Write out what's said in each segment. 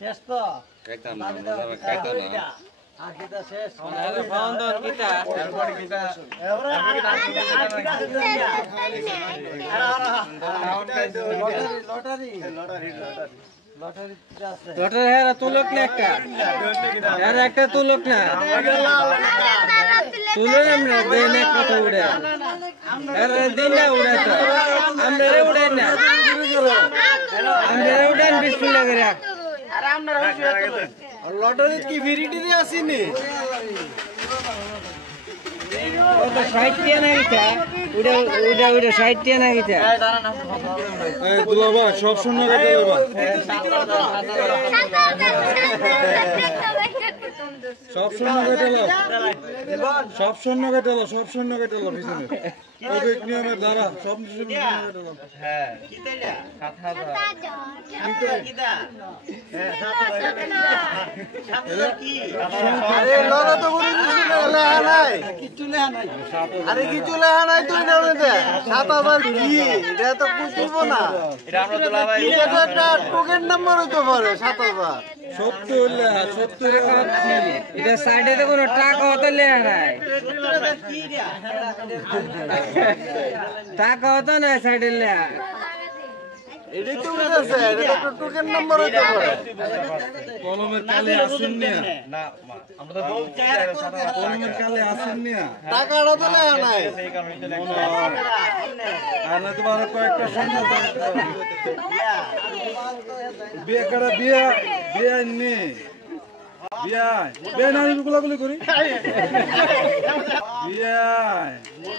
শেষ তো শেষ লটারি হ্যাঁ তুলক না একটা তুলক না তুলে দেন এক কথা উড়ে দিন না উড়ে তো আমরা উড়েন না আমরা উড়েন 20 টাকা করে লটারি কি ফিরিটি আসেনি ওটা 60 টাকা না গিতা ওটা 60 টাকা না গিতা এই দুলাবা সব শূন্য কেটে দেবা সব শূন্য কেটে দাও সব শূন্য কেটে দাও সব শূন্য কেটে দাও পিছনে ওই নিয়মের দ্বারা সব শূন্য কেটে দাও হ্যাঁ কিতাইলা 7000 কিতা হ্যাঁ 7000 কি আরে লড়া তো করে দিছিল লেহা নাই কিছু লেহা নাই আরে কিছু লেহা নাই তুই না দে 7000 কি এটা তো বুঝিব না এটা আমরা তোলা ভাই এটা একটা টোকেন নাম্বার হইতো পারে 7000 70 লেহা 70 এর খারাপ ছিল এটা সাইডে তো কোনো টাকা হতো লেহা নাই টাকা হতো না সাইডে লেহা এটাই তো বুঝাছে এটা একটা টোকেন নাম্বার হইতো পারে কলমের কালে আসেন না আমরা তো বলছি কলমের কালে আসেন না টাকাটা তো লেহা নাই আর না তোমার কয়েকটা শূন্য বিয়ে করে বিয়ে নে বিয়ে না গুলাগুলি করি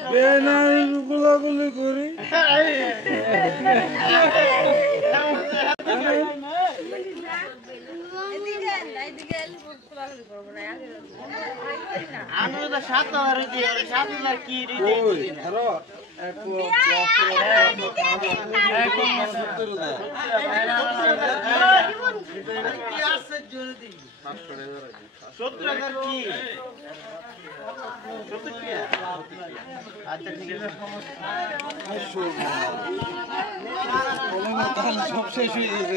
বিয়ে না গুলাগুলি করি আমি তো 7000 দিয়ে 7000 কি দিই আরো আচ্ছা ঠিক আছে সব শেষ হয়ে গেছে